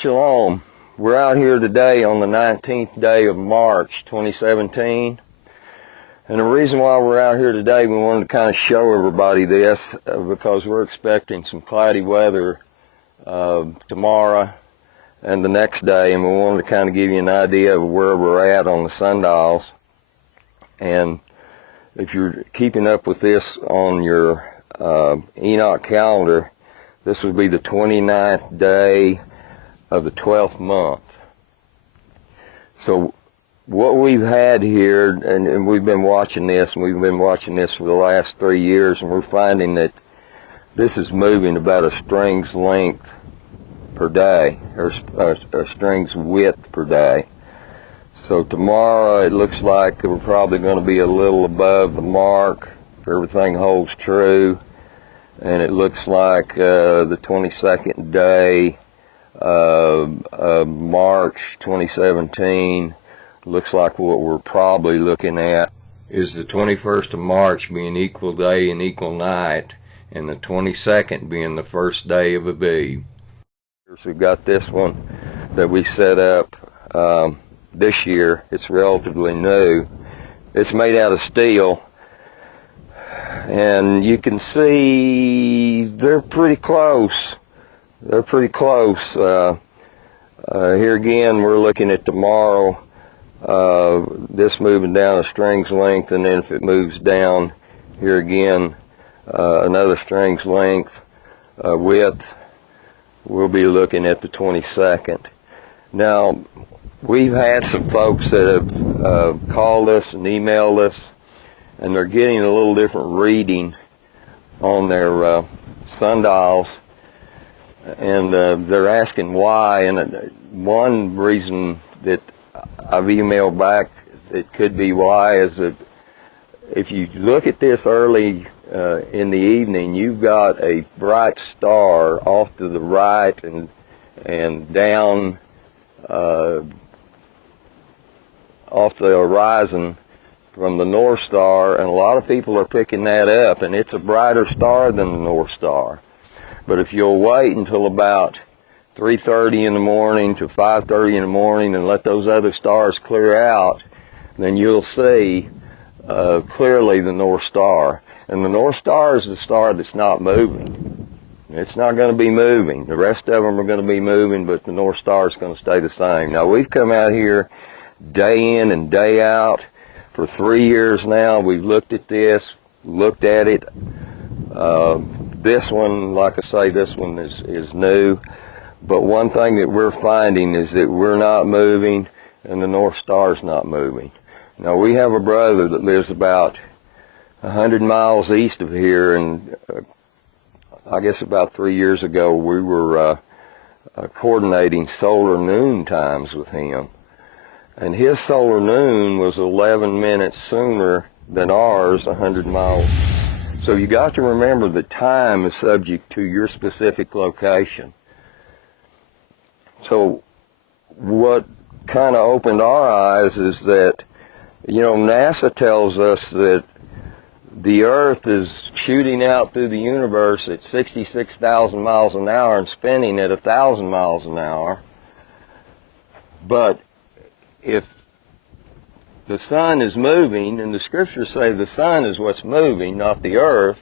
Shalom. We're out here today on the 19th day of March 2017. And the reason why we're out here today, we wanted to kind of show everybody this because we're expecting some cloudy weather tomorrow and the next day, and we wanted to kind of give you an idea of where we're at on the sundials. And if you're keeping up with this on your Enoch calendar, this would be the 29th day of the 12th month. So what we've had here, and we've been watching this, and we've been watching this for the last 3 years, and we're finding that this is moving about a string's length per day, or a string's width per day. So tomorrow it looks like we're probably going to be a little above the mark if everything holds true, and it looks like the 22nd day of March 2017 looks like what we're probably looking at is the 21st of March being equal day and equal night, and the 22nd being the first day of Abib. So we've got this one that we set up this year. It's relatively new. It's made out of steel, and you can see they're pretty close. They're pretty close. Here again, we're looking at tomorrow, this moving down a string's length, and then if it moves down, here again, another string's length width, we'll be looking at the 22nd. Now, we've had some folks that have called us and emailed us, and they're getting a little different reading on their sundials. And they're asking why, and one reason that I've emailed back it could be why is that if you look at this early in the evening, you've got a bright star off to the right and down off the horizon from the North Star, and a lot of people are picking that up, and it's a brighter star than the North Star. But if you'll wait until about 3:30 in the morning to 5:30 in the morning and let those other stars clear out, then you'll see clearly the North Star. And the North Star is the star that's not moving. It's not going to be moving. The rest of them are going to be moving, but the North Star is going to stay the same. Now, we've come out here day in and day out for 3 years now. We've looked at this, looked at it. This one, like I say, this one is new. But one thing that we're finding is that we're not moving and the North Star's not moving. Now, we have a brother that lives about 100 miles east of here, and I guess about 3 years ago we were coordinating solar noon times with him. And his solar noon was 11 minutes sooner than ours, 100 miles. So you got to remember that time is subject to your specific location. So what kind of opened our eyes is that, you know, NASA tells us that the Earth is shooting out through the universe at 66,000 miles an hour and spinning at 1,000 miles an hour. But if the sun is moving, and the scriptures say the sun is what's moving, not the earth,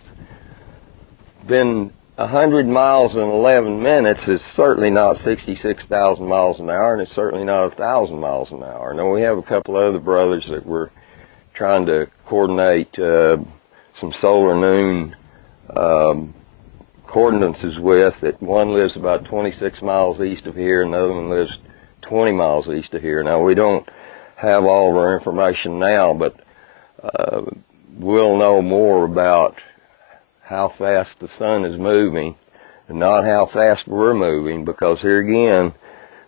then 100 miles in 11 minutes is certainly not 66,000 miles an hour, and it's certainly not 1,000 miles an hour. Now, we have a couple of other brothers that we're trying to coordinate some solar noon coordinates with. That one lives about 26 miles east of here, and the other one lives 20 miles east of here. Now, we don't have all of our information now, but we'll know more about how fast the sun is moving and not how fast we're moving, because here again,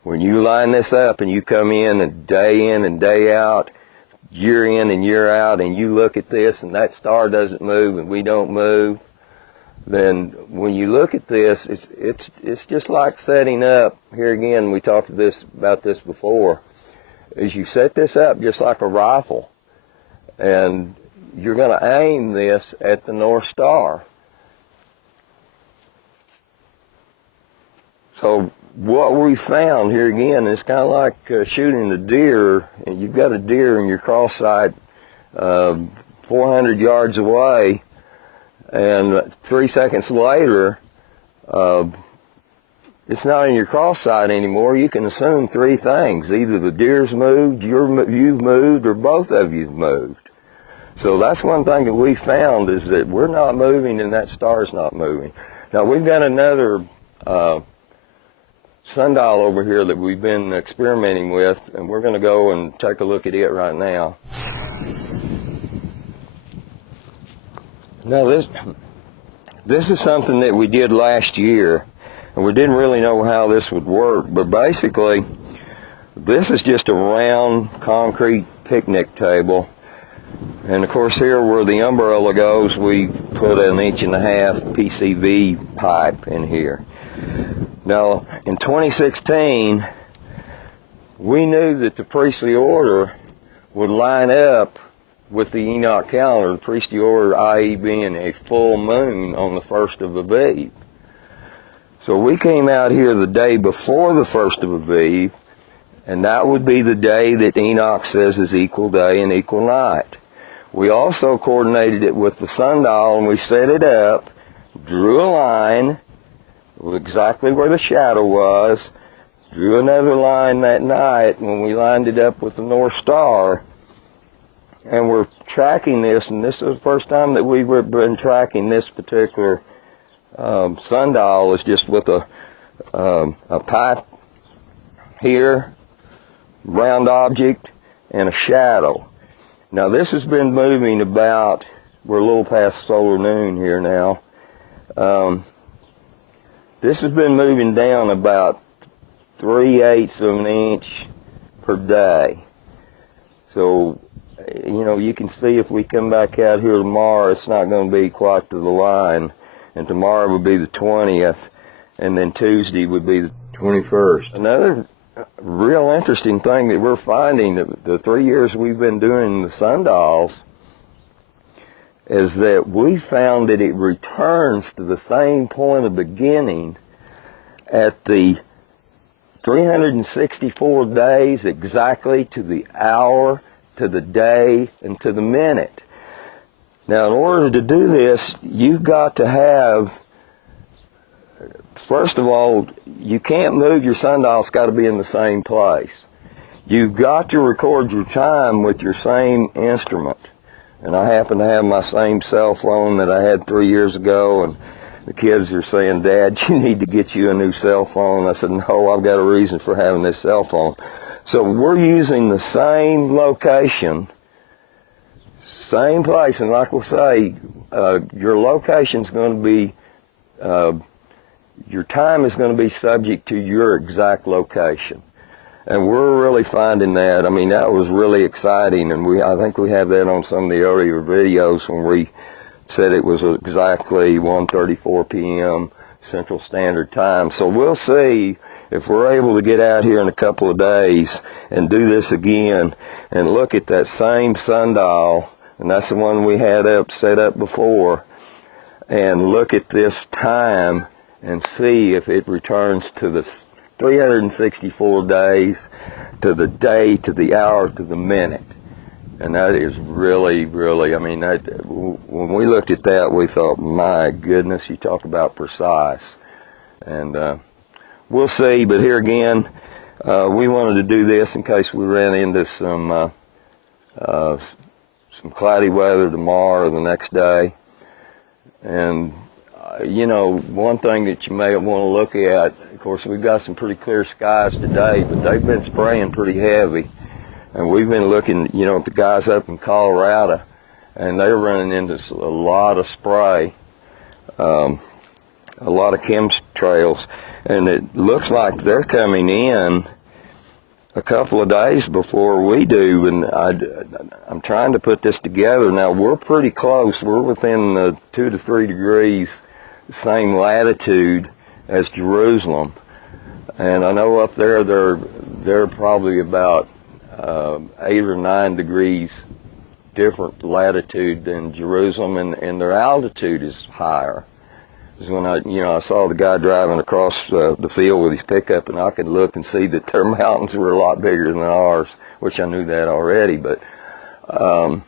when you line this up and you come in and day out, year in and year out, and you look at this and that star doesn't move and we don't move, then when you look at this, it's just like setting up. Here again, we talked about this before. Is you set this up just like a rifle, and you're going to aim this at the North Star. So what we found here again is kind of like shooting a deer, and you've got a deer in your cross sight 400 yards away, and 3 seconds later, it's not in your cross sight anymore. You can assume three things. Either the deer's moved, you've moved, or both of you've moved. So that's one thing that we found, is that we're not moving and that star's not moving. Now, we've got another sundial over here that we've been experimenting with, and we're going to go and take a look at it right now. Now, this is something that we did last year, and we didn't really know how this would work, but basically, this is just a round concrete picnic table. And of course, here where the umbrella goes, we put an 1.5 inch PCV pipe in here. Now, in 2016, we knew that the priestly order would line up with the Enoch calendar, the priestly order, i.e. being a full moon on the 1st of Abib. So we came out here the day before the 1st of Abib, and that would be the day that Enoch says is equal day and equal night. We also coordinated it with the sundial, and we set it up, drew a line exactly where the shadow was, drew another line that night when we lined it up with the North Star, and we're tracking this, and this is the first time that we've been tracking this particular sundial, is just with a pipe here, round object, and a shadow. Now, this has been moving about, we're a little past solar noon here now. This has been moving down about 3/8 of an inch per day. So, you know, you can see if we come back out here tomorrow, it's not going to be quite to the line. And tomorrow would be the 20th, and then Tuesday would be the 21st. Another real interesting thing that we're finding, the 3 years we've been doing the sundials, is that we found that it returns to the same point of beginning at the 364 days exactly, to the hour, to the day, and to the minute. Now, in order to do this, you've got to have, first of all, you can't move your sundial. It's got to be in the same place. You've got to record your time with your same instrument. And I happen to have my same cell phone that I had 3 years ago, and the kids are saying, "Dad, you need to get you a new cell phone." I said, "No, I've got a reason for having this cell phone." So we're using the same location, same place, and like we'll say, your location's going to be, your time is going to be subject to your exact location. And we're really finding that. I mean, that was really exciting, and I think we have that on some of the earlier videos when we said it was exactly 1:34 p.m. Central Standard Time. So we'll see if we're able to get out here in a couple of days and do this again and look at that same sundial, and that's the one we had set up before, and look at this time and see if it returns to the 364 days, to the day, to the hour, to the minute. And that is really, really, I mean, when we looked at that, we thought, my goodness, you talk about precise. And we'll see, but here again, we wanted to do this in case we ran into some cloudy weather tomorrow or the next day. And you know, one thing that you may want to look at, of course, we've got some pretty clear skies today, but they've been spraying pretty heavy. And we've been looking, you know, at the guys up in Colorado, and they're running into a lot of spray, a lot of chemtrails. And it looks like they're coming in a couple of days before we do, and I'm trying to put this together. Now, we're pretty close. We're within 2 to 3 degrees same latitude as Jerusalem, and I know up there they're probably about 8 or 9 degrees different latitude than Jerusalem, and their altitude is higher. is when I saw the guy driving across the field with his pickup, and I could look and see that their mountains were a lot bigger than ours, which I knew that already. But I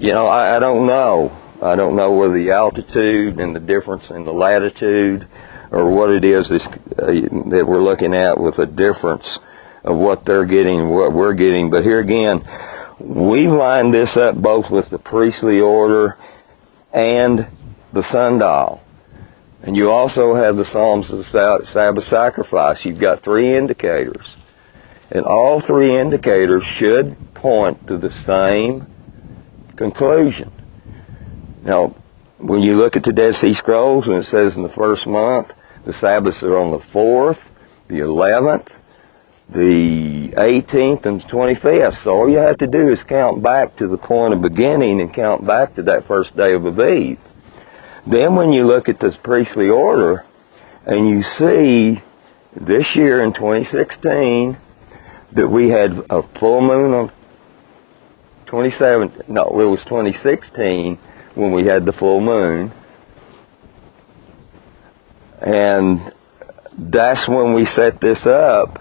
don't know. I don't know whether the altitude and the difference in the latitude, or what it is that we're looking at with a difference of what they're getting and what we're getting. But here again, we've lined this up both with the priestly order and the sundial. And you also have the Psalms of the Sabbath sacrifice. You've got 3 indicators. And all 3 indicators should point to the same conclusion. Now, when you look at the Dead Sea Scrolls, and it says in the first month, the Sabbaths are on the 4th, the 11th, the 18th, and the 25th. So all you have to do is count back to the point of beginning and count back to that first day of Abib. Then when you look at this priestly order, and you see this year in 2016 that we had a full moon on 2016 when we had the full moon. And that's when we set this up.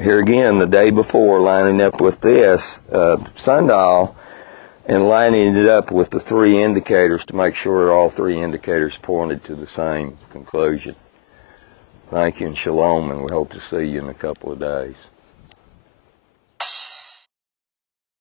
Here again, the day before, lining up with this sundial and lining it up with the 3 indicators to make sure all 3 indicators pointed to the same conclusion. Thank you and shalom, and we hope to see you in a couple of days.